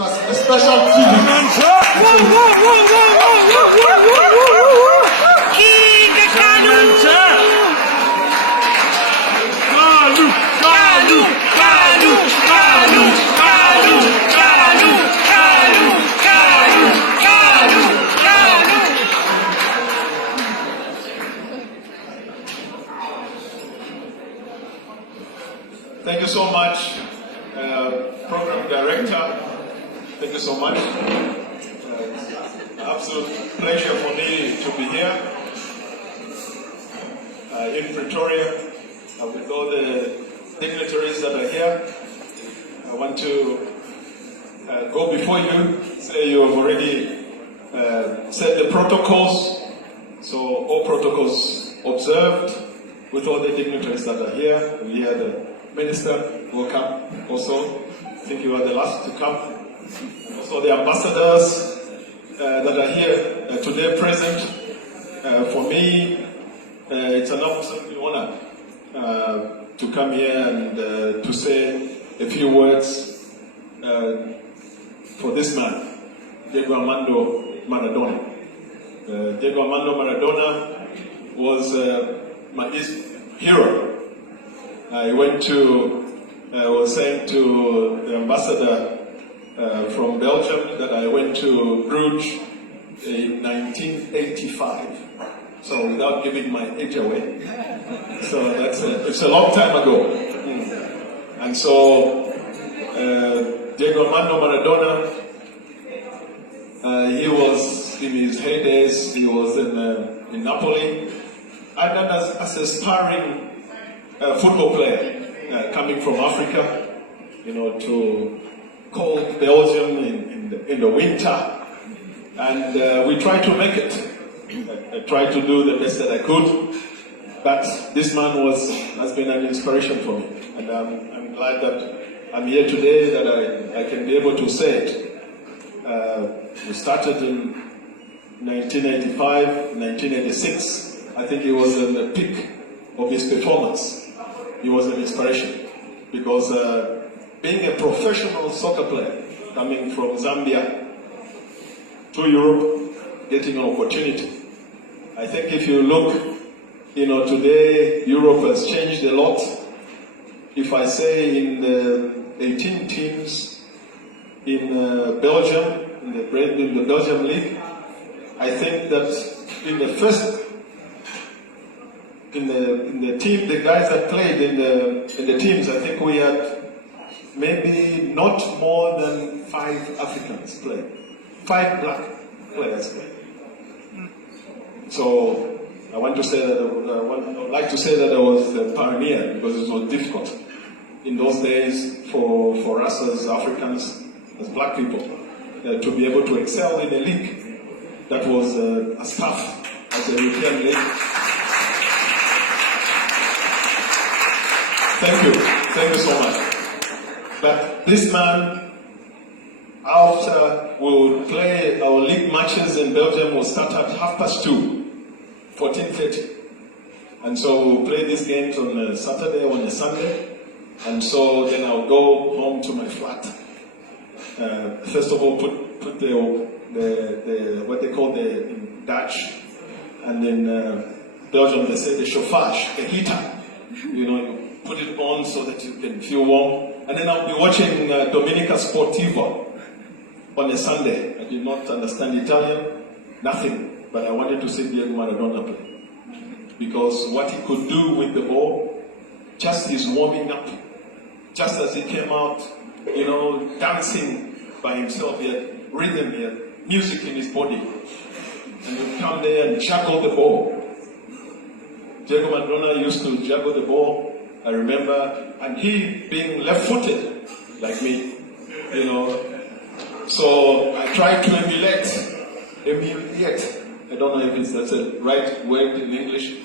A special tribute. Thank you so much, Program Director. Thank you so much. Absolute pleasure for me to be here in Pretoria with all the dignitaries that are here. I want to go before you, say you have already set the protocols, so all protocols observed with all the dignitaries that are here. We hear the Minister will come also. I think you are the last to come. Also the ambassadors that are here today present. For me, it's an absolute honor to come here and to say a few words for this man, Diego Armando Maradona. Diego Armando Maradona was my hero. I went to, I was saying to the ambassador from Belgium that I went to Bruges in 1985. So without giving my age away. So that's it's a long time ago. And so Diego Armando Maradona, he was in his heydays, he was in Napoli. And then as a sparring football player coming from Africa, you know, to cold Belgium in the winter, and we tried to make it. I tried to do the best that I could, but this man has been an inspiration for me, and I'm glad that I'm here today, that I can be able to say it. We started in 1985, 1986. I think he was in the peak of his performance. He was an inspiration because being a professional soccer player coming from Zambia to Europe, getting an opportunity. I think if you look, you know, today Europe has changed a lot. If I say in the 18 teams in Belgium, in the Belgium league, I think that in the first in the team, the guys that played in the teams, I think we had maybe not more than 5 Africans play, 5 black players play. So I want to say that I would like to say that I was the pioneer because it was difficult in those days for us as Africans, as black people, to be able to excel in a league that was as tough as the European league. Thank you so much. But this man, after we'll play our league matches in Belgium, will start at 2:30, 14:30. And so we'll play these games on a Saturday or on a Sunday. And so then I'll go home to my flat. First of all, put the what they call the in Dutch, and in Belgium they say the chauffage, the heater. You know, you put it on so that you can feel warm. And then I'll be watching Domenica Sportiva on a Sunday. I did not understand Italian, nothing, but I wanted to see Diego Maradona play. Because what he could do with the ball, just his warming up, just as he came out, you know, dancing by himself, he had rhythm, he had music in his body. And he'd come there and juggle the ball. Diego Maradona used to juggle the ball, I remember, and he being left-footed, like me, you know. So I tried to emulate, I don't know if that's the right word in English.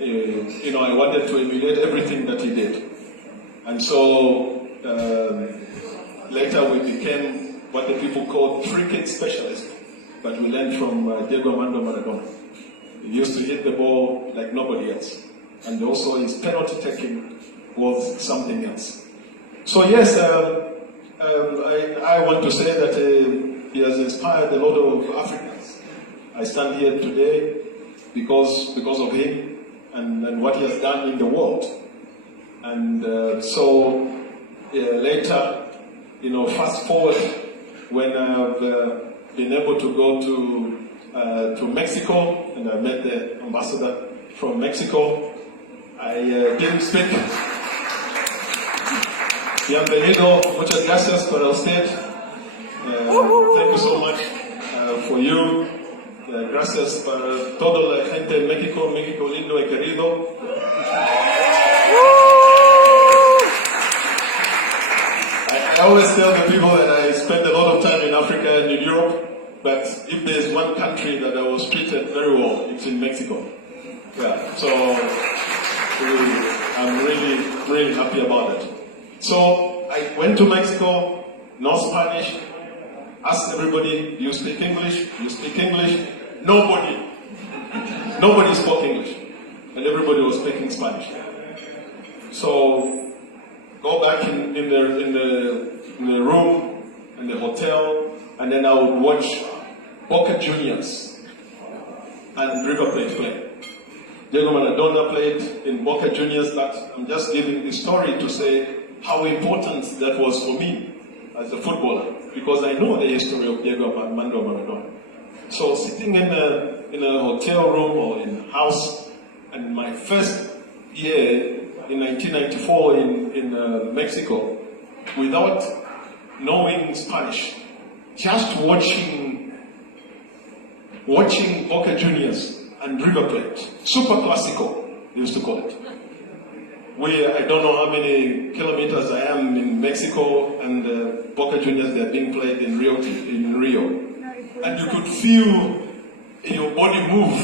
You know, I wanted to emulate everything that he did. And so later we became what the people called cricket specialists, but we learned from Diego Armando Maradona. He used to hit the ball like nobody else. And also his penalty taking was something else. So yes, I want to say that he has inspired a lot of Africans. I stand here today because of him and what he has done in the world. And so later, fast forward, when I've been able to go to Mexico, and I met the ambassador from Mexico, I didn't speak. Bienvenido, muchas gracias por usted. Thank you so much for you. Gracias para toda la gente en México, México lindo y querido. I always tell the people that I spend a lot of time in Africa and in Europe, but if there's one country that I was treated very well, it's in Mexico. Yeah, so I'm really happy about it. So I went to Mexico, no Spanish, asked everybody, do you speak English? Do you speak English? Nobody spoke English, and everybody was speaking Spanish. So go back in the room, in the hotel, and then I would watch Boca Juniors and River Plate play. Diego Maradona played in Boca Juniors. That I'm just giving the story to say how important that was for me as a footballer, because I know the history of Diego Armando Maradona. So sitting in a hotel room or in a house, and my first year in 1994 in Mexico, without knowing Spanish, just watching Boca Juniors and River Plate, Super Clásico, they used to call it. I don't know how many kilometers I am in Mexico, and Boca Juniors, they're being played in Rio. And you could feel your body move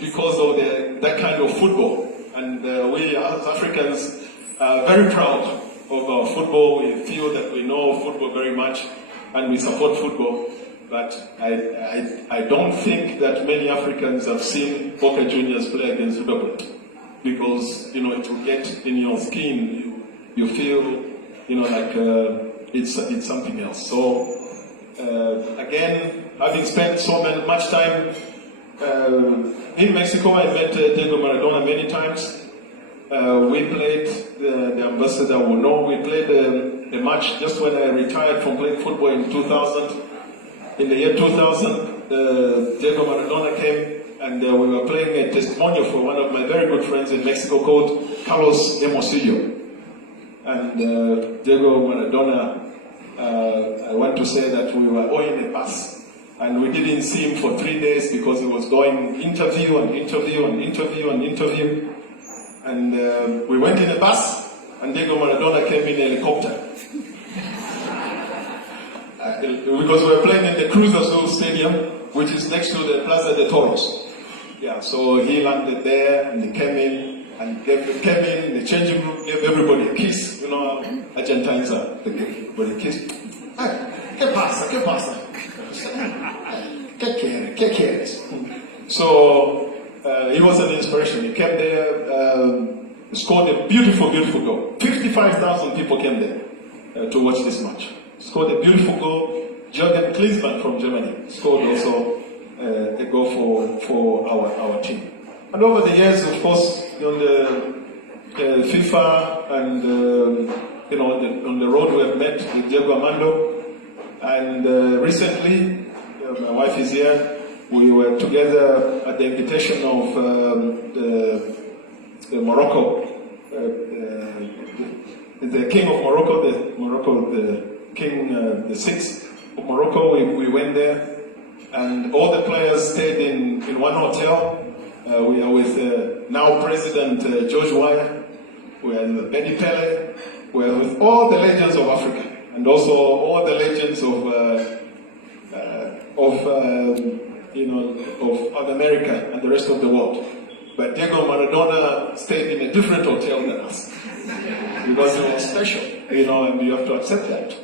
because of that kind of football. And we as Africans are very proud of our football. We feel that we know football very much and we support football. But I don't think that many Africans have seen Boca Juniors play against River Plate, because it will get in your skin. You feel like it's something else. So again, having spent much time in Mexico, I met Diego Maradona many times. We played, the ambassador will know, we played a match just when I retired from playing football in 2000. In the year 2000, Diego Maradona came, and we were playing a testimonial for one of my very good friends in Mexico called Kalu. And Diego Maradona, I want to say that we were all in a bus, and we didn't see him for 3 days because he was going interview. And we went in a bus, and Diego Maradona came in a helicopter. Because we were playing in the Cruz Azul Stadium, which is next to the Plaza de Toros. Yeah, so he landed there, and he came in, and came in the changing room, gave everybody a kiss. Argentines are, they give everybody a kiss. ¿Qué pasa? ¿Qué quieres? So he was an inspiration. He came there, scored a beautiful goal. 55,000 people came there to watch this match. Scored a beautiful goal. Jürgen Klinsmann from Germany scored also a goal for our team. And over the years, of course, on the FIFA and on the road we have met with Diego Armando. And recently, my wife is here. We were together at the invitation of the Morocco, the King of Morocco, the King, the 6th of Morocco. We went there, and all the players stayed in one hotel. We are with now President George Weah. We are with Benny Pele. We are with all the legends of Africa, and also all the legends of America and the rest of the world. But Diego Maradona stayed in a different hotel than us because he was special, and you have to accept that.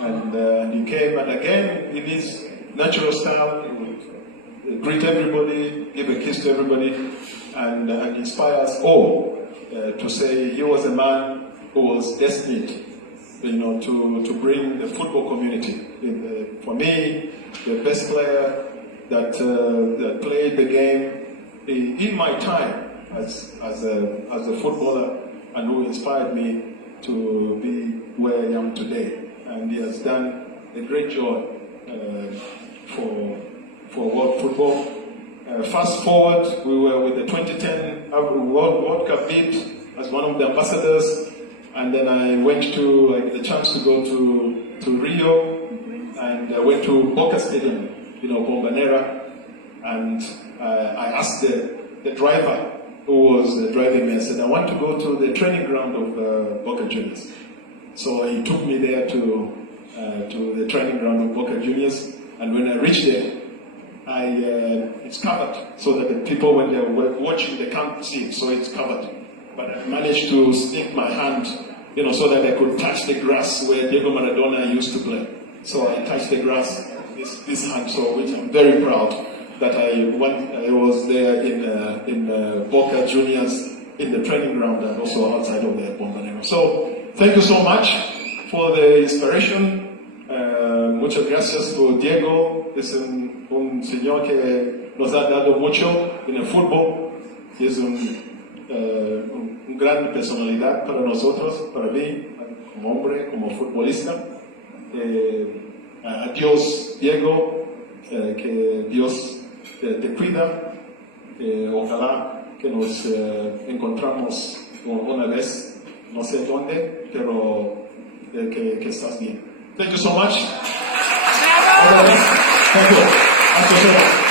And he came, and again, in his natural style, he would greet everybody, give a kiss to everybody, and inspire us all to say he was a man who was destined to bring the football community. For me, the best player that played the game in my time as a footballer, and who inspired me to be where I am today. And he has done a great job for world football. Fast forward, we were with the 2010 World Cup bid as one of the ambassadors, and then I went to the chance to go to Rio, and I went to Boca Stadium, Bombonera, and I asked the driver who was driving me, I said, I want to go to the training ground of Boca Juniors. So he took me there to the training ground of Boca Juniors, and when I reached there, it's covered, so that the people, when they're watching, they can't see it, so it's covered. But I managed to stick my hand, so that I could touch the grass where Diego Maradona used to play. So I touched the grass, this hand, so which I'm very proud that I was there in Boca Juniors in the training ground and also outside of the Bombonera. So thank you so much for the inspiration. Muchas gracias to Diego. Es un señor que nos ha dado mucho en el fútbol. Y es una gran personalidad para nosotros, para mí, como hombre, como futbolista. Adiós, Diego. Que Dios te cuida. Ojalá que nos encontramos una vez, no sé dónde, pero que estás bien. Thank you so much. Thank you.